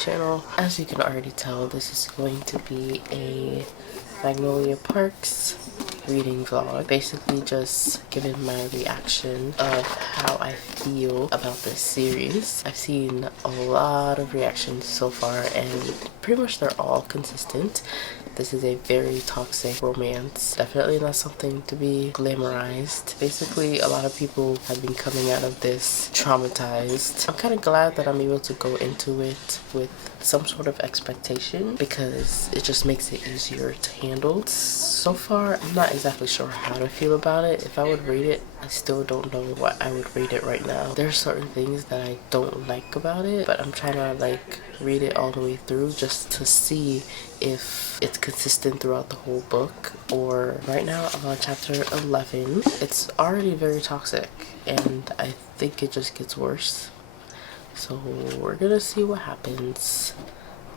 channel. As you can already tell, this is going to be a Magnolia Parks reading vlog, basically just giving my reaction of how I feel about this series. I've seen a lot of reactions so far and pretty much they're all consistent. This is a very toxic romance, definitely not something to be glamorized. Basically, a lot of people have been coming out of this traumatized. I'm kind of glad that I'm able to go into it with some sort of expectation because it just makes it easier to handle. So far, I'm not exactly sure how to feel about it. If I would rate it, I still don't know what I would rate it right now. There are certain things that I don't like about it, but I'm trying to like read it all the way through just to see if it's consistent throughout the whole book. Or right now I'm on chapter 11. It's already very toxic and I think it just gets worse. So we're gonna see what happens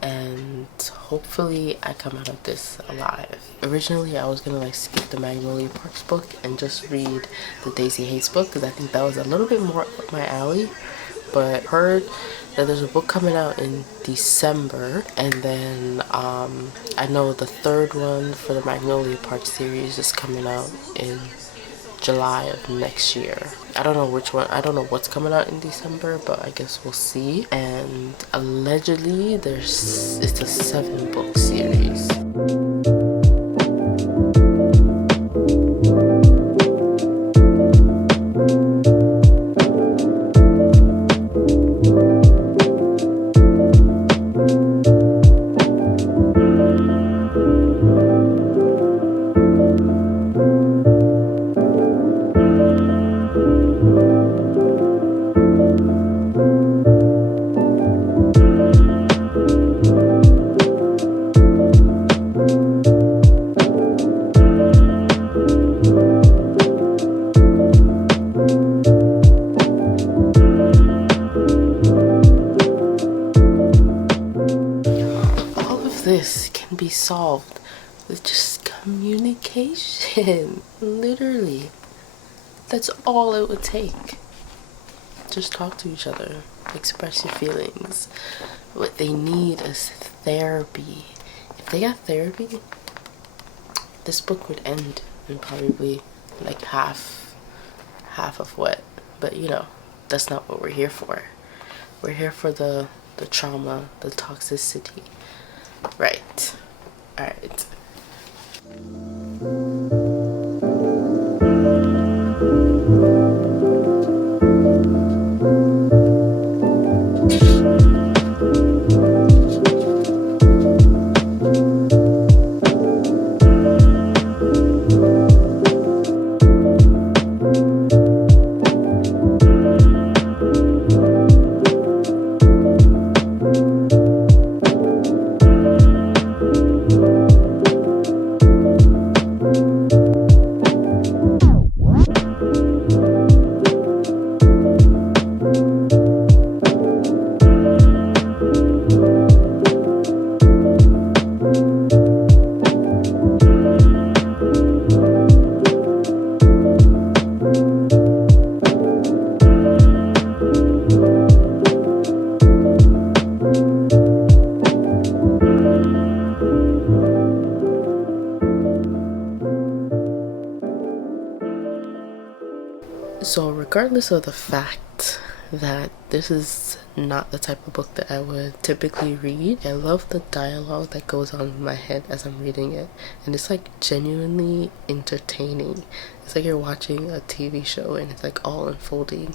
and hopefully I come out of this alive. Originally I was gonna like skip the Magnolia Parks book and just read the Daisy Hates book because I think that was a little bit more up my alley, but heard that there's a book coming out in December, and then I know the third one for the Magnolia Parks series is coming out in July of next year. I don't know which one, I don't know what's coming out in December, but I guess we'll see. And allegedly it's a 7-book series. This can be solved with just communication. Literally, that's all it would take. Just talk to each other, express your feelings. What they need is therapy. If they got therapy, this book would end in probably like half of what, but you know, that's not what we're here for. We're here for the trauma, the toxicity. Right. Alright. So regardless of the fact that this is not the type of book that I would typically read, I love the dialogue that goes on in my head as I'm reading it, and it's like genuinely entertaining. It's like you're watching a TV show and it's like all unfolding,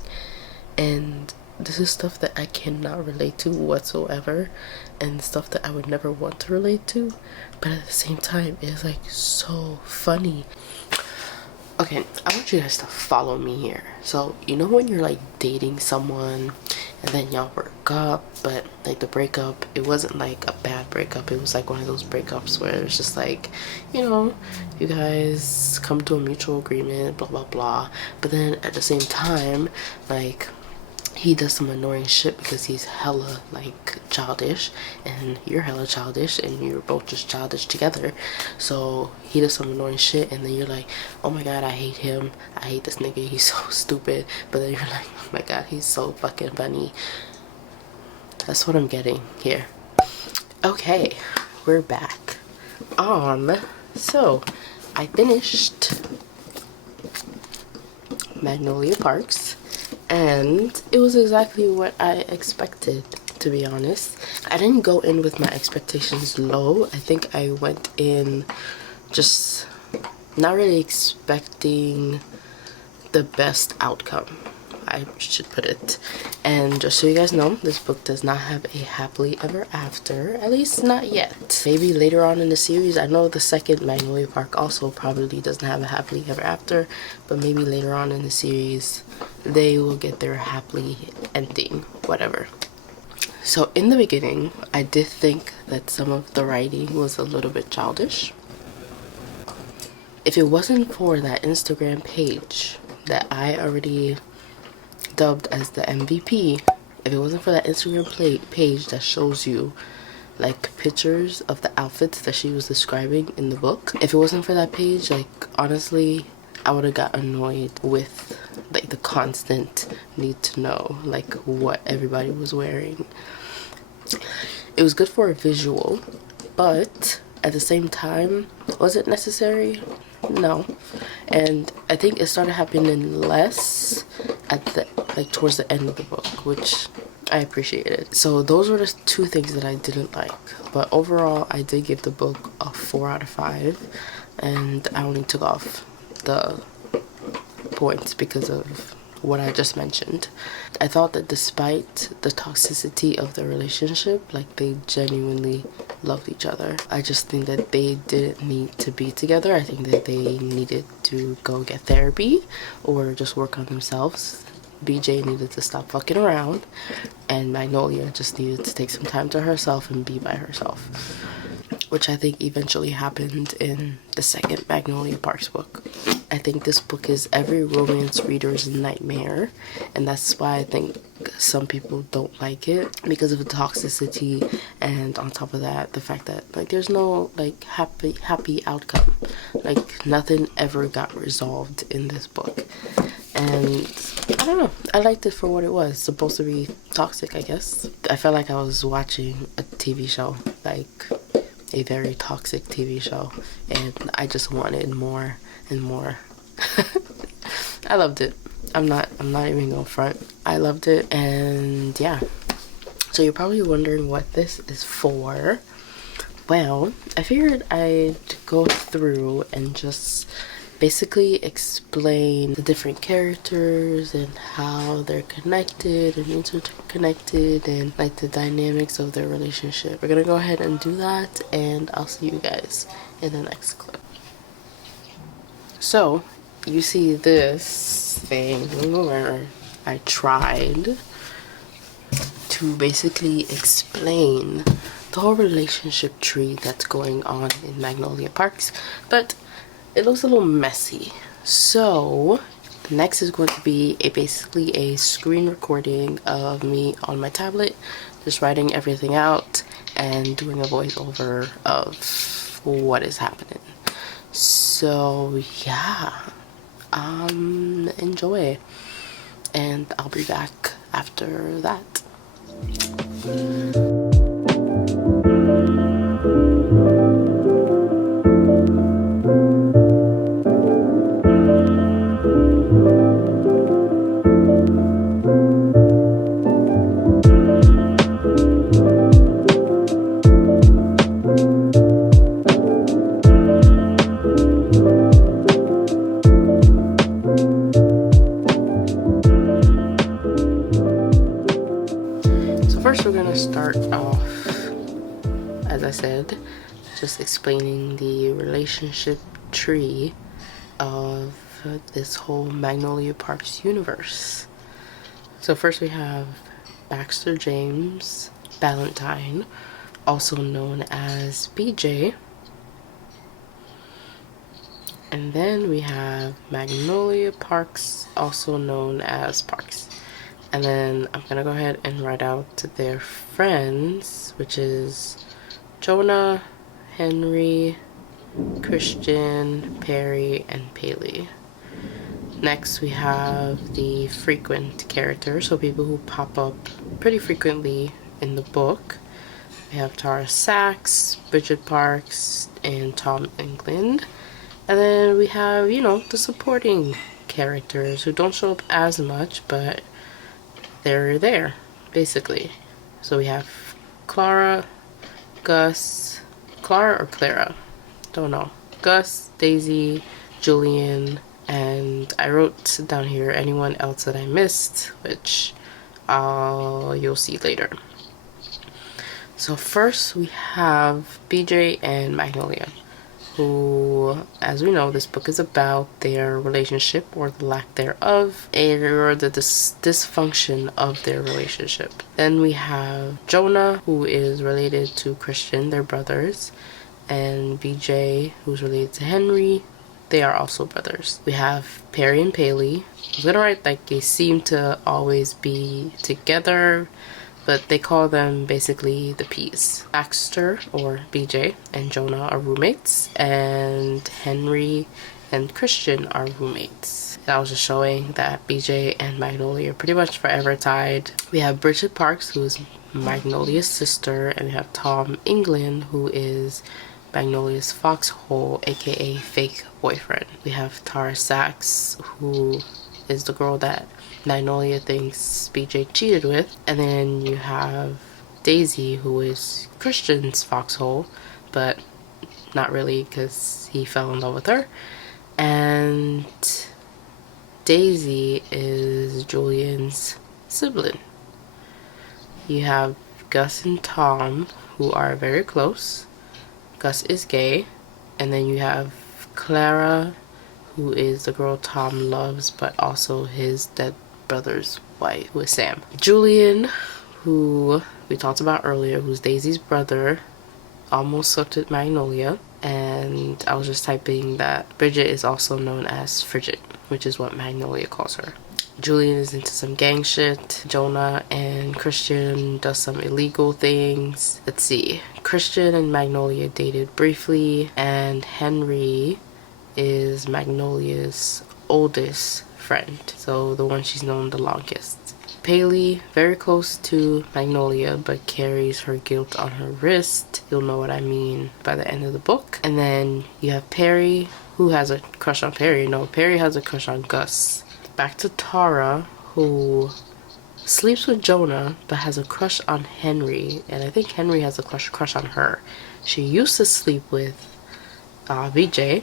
and this is stuff that I cannot relate to whatsoever and stuff that I would never want to relate to, but at the same time it's like so funny. Okay, I want you guys to follow me here. So, you know when you're like dating someone and then y'all broke up, but like the breakup, it wasn't like a bad breakup. It was like one of those breakups where it's just like, you know, you guys come to a mutual agreement, blah, blah, blah. But then at the same time, like, he does some annoying shit because he's hella like childish and you're hella childish and you're both just childish together. So he does some annoying shit and then you're like, oh my god, I hate him, I hate this nigga, he's so stupid. But then you're like, oh my god, he's so fucking funny. That's what I'm getting here. Okay, we're back. So I finished Magnolia Parks, and it was exactly what I expected, to be honest. I didn't go in with my expectations low. I think I went in just not really expecting the best outcome, I should put it. And just so you guys know, this book does not have a happily ever after, at least not yet. Maybe later on in the series. I know the second Magnolia Park also probably doesn't have a happily ever after, but maybe later on in the series they will get their happily ending, whatever. So in the beginning, I did think that some of the writing was a little bit childish. If it wasn't for that Instagram page that I already dubbed as the MVP, if it wasn't for that Instagram page that shows you like pictures of the outfits that she was describing in the book, if it wasn't for that page, like honestly, I would have got annoyed with like the constant need to know like what everybody was wearing. It was good for a visual, but at the same time, was it necessary? No. And I think it started happening less at the like towards the end of the book, which I appreciated. So those were the two things that I didn't like, but overall I did give the book a 4 out of 5, and I only took off the points because of what I just mentioned. I thought that despite the toxicity of the relationship, like they genuinely loved each other. I just think that they didn't need to be together. I think that they needed to go get therapy or just work on themselves. BJ needed to stop fucking around, and Magnolia just needed to take some time to herself and be by herself, which I think eventually happened in the second Magnolia Parks book. I think this book is every romance reader's nightmare, and that's why I think some people don't like it, because of the toxicity, and on top of that, the fact that like there's no like happy outcome. Like nothing ever got resolved in this book. And I don't know, I liked it for what it was. Supposed to be toxic, I guess. I felt like I was watching a TV show, like a very toxic TV show, and I just wanted more and more. I loved it. I'm not even gonna front. I loved it, and yeah. So you're probably wondering what this is for. Well, I figured I'd go through and just basically explain the different characters and how they're connected and interconnected and like the dynamics of their relationship. We're gonna go ahead and do that, and I'll see you guys in the next clip. So you see this thing where I tried to basically explain the whole relationship tree that's going on in Magnolia Parks, but it looks a little messy. So next is going to be basically a screen recording of me on my tablet, just writing everything out and doing a voiceover of what is happening. So yeah, enjoy, and I'll be back after that. First, we're gonna start off, as I said, just explaining the relationship tree of this whole Magnolia Parks universe. So first we have Baxter James Ballantyne, also known as BJ. And then we have Magnolia Parks, also known as Parks. And then I'm gonna go ahead and write out their friends, which is Jonah, Henry, Christian, Perry, and Paley. Next we have the frequent characters, so people who pop up pretty frequently in the book. We have Tara Sachs, Bridget Parks, and Tom England. And then we have, you know, the supporting characters who don't show up as much, but they're there, basically. So we have Clara, Gus, Clara or Clara? Don't know. Gus, Daisy, Julian, and I wrote down here anyone else that I missed, which you'll see later. So first we have BJ and Magnolia, who, as we know, this book is about their relationship or the lack thereof, or the dysfunction of their relationship. Then we have Jonah, who is related to Christian, they're brothers, and BJ, who's related to Henry. They are also brothers. We have Perry and Paley. I was gonna write like they seem to always be together, but they call them basically the P's. Baxter, or BJ, and Jonah are roommates, and Henry and Christian are roommates. That was just showing that BJ and Magnolia are pretty much forever tied. We have Bridget Parks, who is Magnolia's sister, and we have Tom England, who is Magnolia's foxhole, aka fake boyfriend. We have Tara Sachs, who is the girl that Magnolia thinks BJ cheated with. And then you have Daisy, who is Christian's foxhole, but not really because he fell in love with her. And Daisy is Julian's sibling. You have Gus and Tom, who are very close. Gus is gay. And then you have Clara, who is the girl Tom loves, but also his dead brother's wife, who is Sam. Julian, who we talked about earlier, who's Daisy's brother, almost slept with Magnolia. And I was just typing that Bridget is also known as Frigid, which is what Magnolia calls her. Julian is into some gang shit. Jonah and Christian does some illegal things. Let's see. Christian and Magnolia dated briefly, and Henry is Magnolia's oldest friend, so the one she's known the longest. Paley, very close to Magnolia, but carries her guilt on her wrist. You'll know what I mean by the end of the book. And then you have Perry, who has a crush on Perry. No, Perry has a crush on Gus. Back to Tara, who sleeps with Jonah but has a crush on Henry, and I think Henry has a crush on her. She used to sleep with BJ.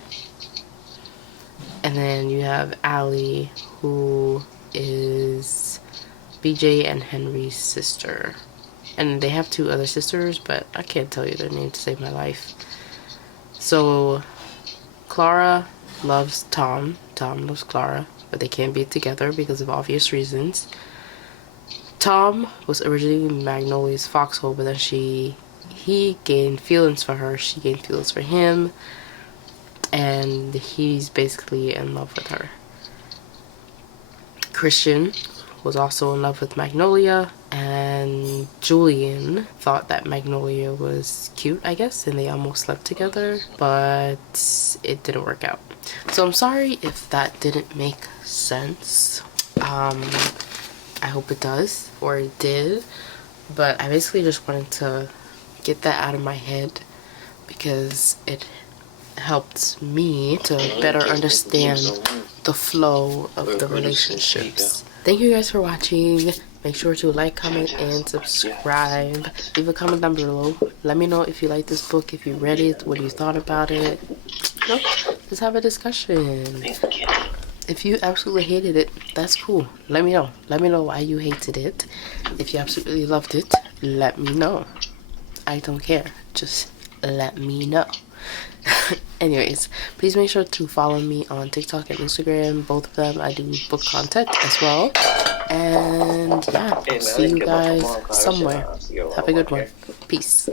And then you have Allie, who is BJ and Henry's sister. And they have two other sisters, but I can't tell you their name to save my life. So Clara loves Tom. Tom loves Clara, but they can't be together because of obvious reasons. Tom was originally Magnolia's foxhole, but then he gained feelings for her, she gained feelings for him, and he's basically in love with her. Christian was also in love with Magnolia, and Julian thought that Magnolia was cute, I guess, and they almost slept together, but it didn't work out. So I'm sorry if that didn't make sense. I hope it does, or it did, but I basically just wanted to get that out of my head because it helped me to better understand the flow of the relationships. Thank you guys for watching. Make sure to like, comment, and subscribe. Leave a comment down below. Let me know if you like this book, if you read it, what you thought about it. You know, let's have a discussion. If you absolutely hated it, that's cool. Let me know. Let me know why you hated it. If you absolutely loved it, let me know. I don't care. Just let me know. Anyways, please make sure to follow me on TikTok and Instagram. Both of them, I do book content as well. And yeah, I'll see you guys somewhere. Have a good one. Peace.